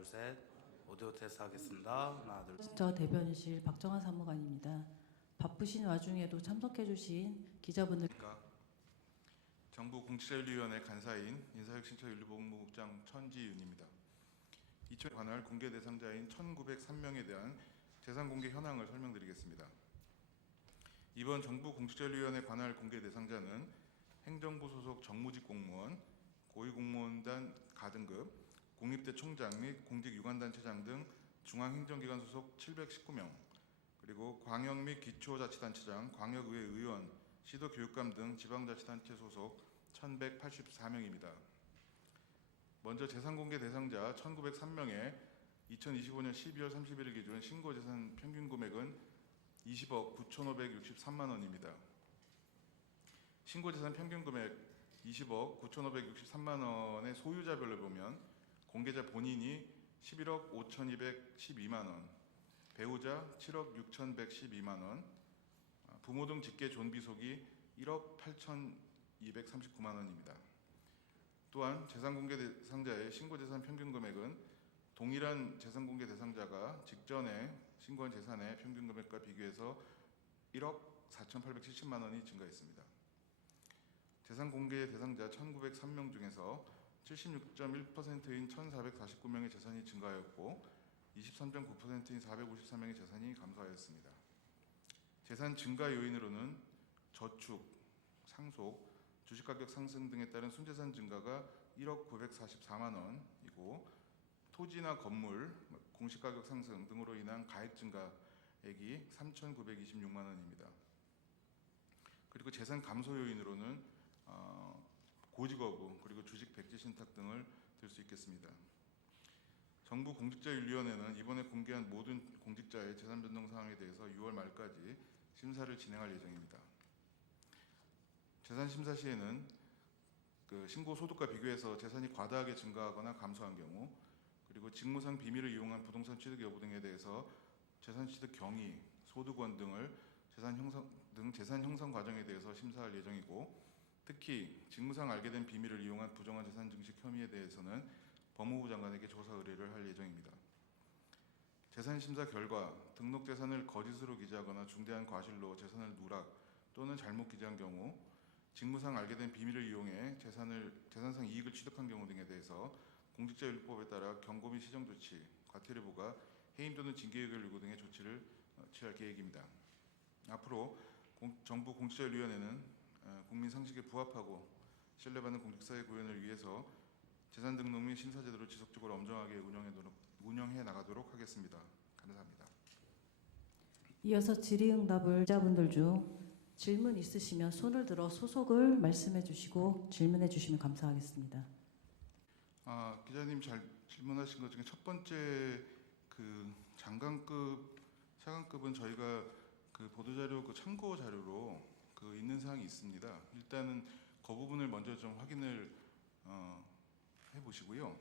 둘, 셋. 오디오 테스트 하겠습니다. 하나, 둘, 셋. 저 대변인실 박정환 사무관입니다. 바쁘신 와중에도 참석해주신 기자분들 정부 공직자윤리위원회 간사인 인사혁신처윤리보건국장 천지윤입니다. 2000에 관할 공개 대상자인 1903명에 대한 재산 공개 현황을 설명드리겠습니다. 이번 정부 공직자윤리위원회 관할 공개 대상자는 행정부 소속 정무직 공무원, 고위공무원단 가등급, 공립대 총장 및 공직유관단체장 등 중앙행정기관 소속 719명, 그리고 광역 및 기초자치단체장, 광역의회 의원, 시도교육감 등 지방자치단체 소속 1184명입니다. 먼저 재산공개 대상자 1903명의 2025년 12월 31일 기준 신고재산 평균 금액은 20억 9,563만 원입니다. 신고재산 평균 금액 20억 9,563만 원의 소유자별로 보면 공개자 본인이 11억 5,212만 원, 배우자 7억 6,112만 원, 부모 등 직계 존비속이 1억 8,239만 원입니다. 또한 재산공개 대상자의 신고재산 평균 금액은 동일한 재산공개 대상자가 직전에 신고한 재산의 평균 금액과 비교해서 1억 4,870만 원이 증가했습니다. 재산공개 대상자 1,903명 중에서 76.1%인 1,449명의 재산이 증가하였고 23.9%인 454명의 재산이 감소하였습니다. 재산 증가 요인으로는 저축, 상속, 주식가격 상승 등에 따른 순재산 증가가 1억 944만 원이고 토지나 건물, 공시가격 상승 등으로 인한 가액 증가액이 3,926만 원입니다. 그리고 재산 감소 요인으로는 고지거부 그리고 주식 백지 신탁 등을 들 수 있겠습니다. 정부 공직자윤리위원회는 이번에 공개한 모든 공직자의 재산 변동 사항에 대해서 6월 말까지 심사를 진행할 예정입니다. 재산 심사 시에는 신고 소득과 비교해서 재산이 과다하게 증가하거나 감소한 경우, 그리고 직무상 비밀을 이용한 부동산 취득 여부 등에 대해서 재산 취득 경위, 소득원 등을 재산 형성 과정에 대해서 심사할 예정이고, 특히 직무상 알게 된 비밀을 이용한 부정한 재산 증식 혐의에 대해서는 법무부 장관에게 조사 의뢰를 할 예정입니다. 재산 심사 결과 등록 재산을 거짓으로 기재하거나 중대한 과실로 재산을 누락 또는 잘못 기재한 경우, 직무상 알게 된 비밀을 이용해 재산상 이익을 취득한 경우 등에 대해서 공직자윤리법에 따라 경고 및 시정 조치, 과태료부과 해임 또는 징계의결 요구 등의 조치를 취할 계획입니다. 앞으로 정부 공직자윤리위원회는 국민 상식에 부합하고 신뢰받는 공직사회 구현을 위해서 재산 등록 및 심사 제도를 지속적으로 엄정하게 운영해 나가도록 하겠습니다. 감사합니다. 이어서 질의응답을 기자분들 중 질문 있으시면 손을 들어 소속을 말씀해 주시고 질문해 주시면 감사하겠습니다. 기자님 잘 질문하신 것 중에 첫 번째 장관급, 차관급은 저희가 보도자료 참고 자료로 있는 사항이 있습니다. 일단은 그 부분을 먼저 좀 확인을 해보시고요.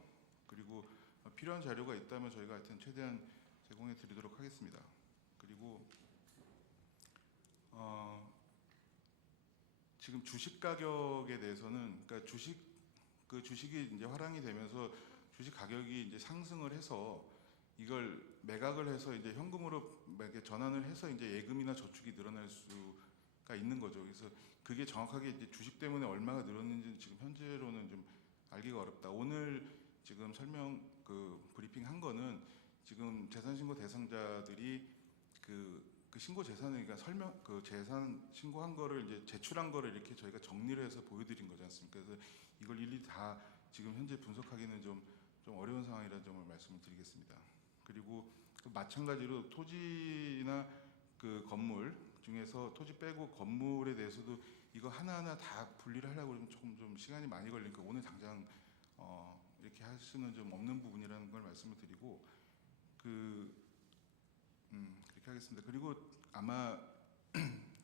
그리고 필요한 자료가 있다면 저희가 하여튼 최대한 제공해 드리도록 하겠습니다. 그리고 지금 주식 가격에 대해서는, 그러니까 주식이 이제 화랑이 되면서 주식 가격이 이제 상승을 해서 이걸 매각을 해서 이제 현금으로 전환을 해서 이제 예금이나 저축이 늘어날 수가 있는 거죠. 그래서 그게 정확하게 이제 주식 때문에 얼마가 늘었는지 지금 현재로는 좀 알기가 어렵다. 오늘 지금 브리핑 한 거는 지금 재산 신고 대상자들이 신고 재산을, 그러니까 재산 신고한 거를 이제 제출한 거를 이렇게 저희가 정리를 해서 보여드린 거지 않습니까? 그래서 이걸 일일이 다 지금 현재 분석하기는 좀 어려운 상황이라는 점을 말씀을 드리겠습니다. 그리고 마찬가지로 토지나 건물 중에서 토지 빼고 건물에 대해서도 이거 하나하나 다 분리를 하려고 그러면 조금 좀 시간이 많이 걸리니까 오늘 당장 이렇게 할 수는 좀 없는 부분이라는 걸 말씀을 드리고 그렇게 하겠습니다. 그리고 아마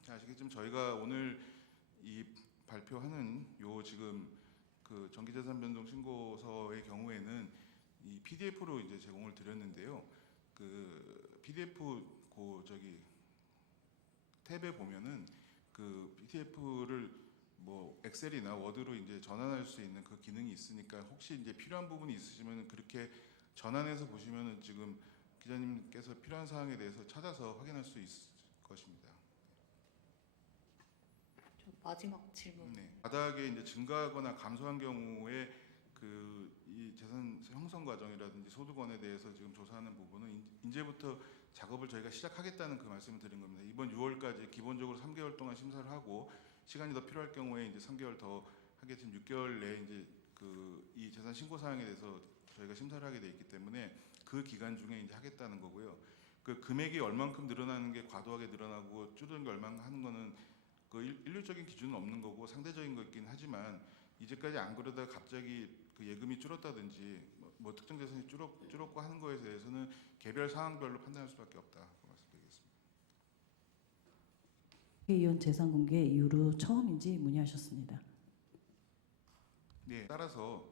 아시겠지만 저희가 오늘 이 발표하는 지금 정기재산 변동 신고서의 경우에는 이 PDF로 이제 제공을 드렸는데요. PDF 탭에 보면은 PDF를 엑셀이나 워드로 이제 전환할 수 있는 그 기능이 있으니까 혹시 이제 필요한 부분이 있으시면 그렇게 전환해서 보시면은 지금 기자님께서 필요한 사항에 대해서 찾아서 확인할 수 있을 것입니다. 저 마지막 질문. 네. 바닥에 이제 증가하거나 감소한 경우에 그 이 재산 형성 과정이라든지 소득원에 대해서 지금 조사하는 부분은 이제부터 작업을 저희가 시작하겠다는 그 말씀을 드린 겁니다. 이번 6월까지 기본적으로 3개월 동안 심사를 하고 시간이 더 필요할 경우에 이제 3개월 더 하겠지만 6개월 내에 이제 그 이 재산 신고 사항에 대해서 저희가 심사를 하게 돼 있기 때문에 그 기간 중에 이제 하겠다는 거고요. 그 금액이 얼만큼 늘어나는 게 과도하게 늘어나고 줄어든 게 얼만큼 하는 거는 그 일률적인 기준은 없는 거고 상대적인 거긴 하지만 이제까지 안 그러다가 갑자기 그 예금이 줄었다든지 뭐 특정 재산이 줄었고 하는 거에 대해서는 개별 상황별로 판단할 수밖에 없다고 말씀드리겠습니다. 국회의원 재산 공개 이후로 처음인지 문의하셨습니다. 네. 따라서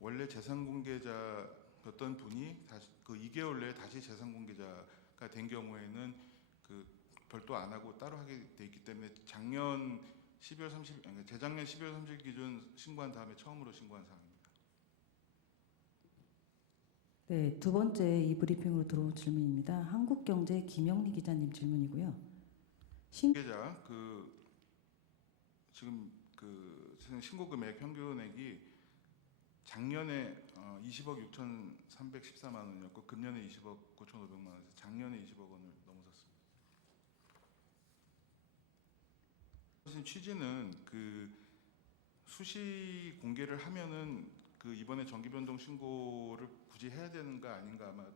원래 재산 공개자였던 분이 다시 그 2개월 내에 다시 재산 공개자가 된 경우에는 그 별도 안 하고 따로 하게 돼 있기 때문에 작년 12월 30일, 아니, 재작년 12월 30일 기준 신고한 다음에 처음으로 신고한 사항입니다. 네, 두 번째 이 브리핑으로 들어온 질문입니다. 한국경제 김영리 기자님 질문이고요. 공개자 그 지금 그 신고 금액 평균액이 작년에 20억 6,314만 원이었고 금년에 20억 9,500만 원에서 작년에 20억 원을 넘어섰습니다. 사실 취지는 그 수시 공개를 하면은 그 이번에 정기 변동 신고를 굳이 해야 되는가 아닌가 아마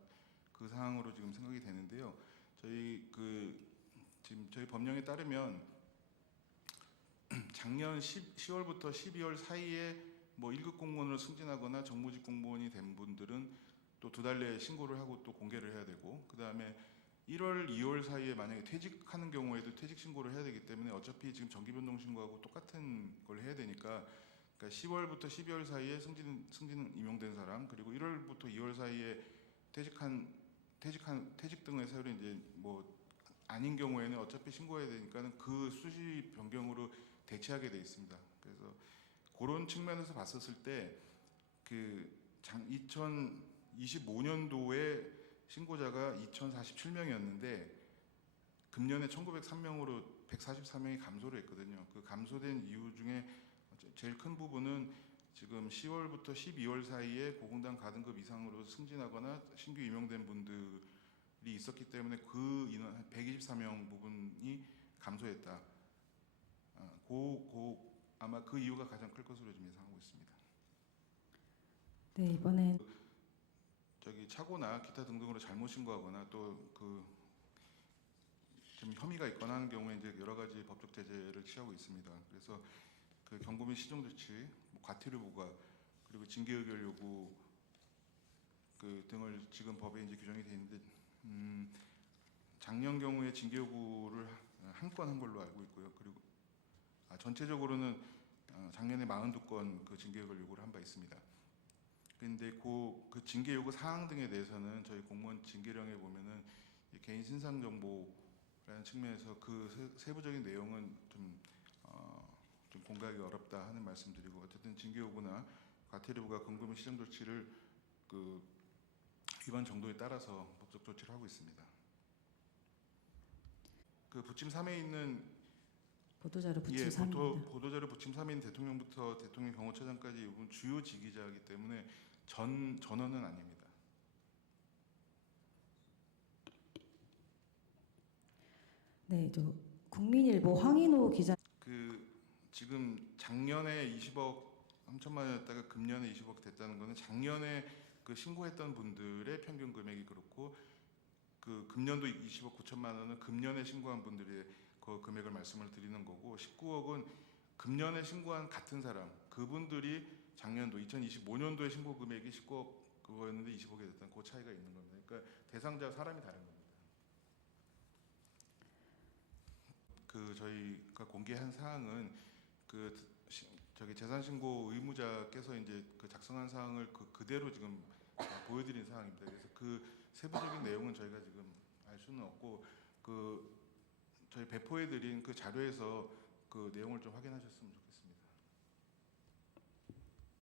그 사항으로 지금 생각이 되는데요. 저희 지금 저희 법령에 따르면 작년 10월부터 12월 사이에 뭐 1급 공무원으로 승진하거나 정무직 공무원이 된 분들은 또 2달 내에 신고를 하고 또 공개를 해야 되고 그 다음에 1월, 2월 사이에 만약에 퇴직하는 경우에도 퇴직 신고를 해야 되기 때문에 어차피 지금 정기 변동 신고하고 똑같은 걸 해야 되니까 그러니까 10월부터 12월 사이에 승진 임용된 사람 그리고 1월부터 2월 사이에 퇴직 등의 사유로 이제 뭐 아닌 경우에는 어차피 신고해야 되니까는 그 수시 변경으로 대체하게 돼 있습니다. 그래서 그런 측면에서 봤었을 때 그 2025년도에 신고자가 2,047명이었는데 금년에 1,903명으로 144명이 감소를 했거든요. 그 감소된 이유 중에 제일 큰 부분은 지금 10월부터 12월 사이에 고공단 가등급 이상으로 승진하거나 신규 임용된 분들이 있었기 때문에 그 인원 124명 부분이 감소했다. 아마 그 이유가 가장 클 것으로 좀 예상하고 있습니다. 네, 이번엔 저기 착오나 기타 등등으로 잘못 신고하거나 또 그 좀 혐의가 있거나 하는 경우에 이제 여러 가지 법적 제재를 취하고 있습니다. 그래서 그 경고 및 시정 조치, 과태료 부과 그리고 징계 의결 요구 그 등을 지금 법에 이제 규정이 되어 있는데 작년 경우에 징계 요구를 한 건 한 걸로 알고 있고요. 그리고 전체적으로는 작년에 42건 그 징계 요구를 요구를 한 바 있습니다. 그런데 그 징계 요구 사항 등에 대해서는 저희 공무원 징계령에 보면은 이 개인 신상 정보라는 측면에서 그 세부적인 내용은 좀 공개하기 어렵다 하는 말씀드리고 어쨌든 징계 요구나 과태료 부과 근거 및 시정 조치를 그 위반 정도에 따라서 법적 조치를 하고 있습니다. 그 부침 3에 있는 보도자료 부침 3입니다. 보도자료 부침 3에 있는 대통령부터 대통령 경호처장까지 이분 주요 지기자이기 때문에 전원은 아닙니다. 네, 국민일보 황인호 기자. 지금 작년에 20억 3천만 원이었다가 금년에 20억 됐다는 거는 작년에 그 신고했던 분들의 평균 금액이 그렇고 그 금년도 20억 9천만 원은 금년에 신고한 분들의 그 금액을 말씀을 드리는 거고 19억은 금년에 신고한 같은 사람 그분들이 작년도 2025년도에 신고 금액이 19억 그거였는데 20억이 됐다는 그 차이가 있는 겁니다. 그러니까 대상자 사람이 다른 겁니다. 그 저희가 공개한 사항은 저기 재산신고 의무자께서 이제 그 작성한 사항을 그대로 지금 보여드린 사항입니다. 그래서 그 세부적인 내용은 저희가 지금 알 수는 없고 저희 배포해드린 그 자료에서 그 내용을 좀 확인하셨으면 좋겠습니다.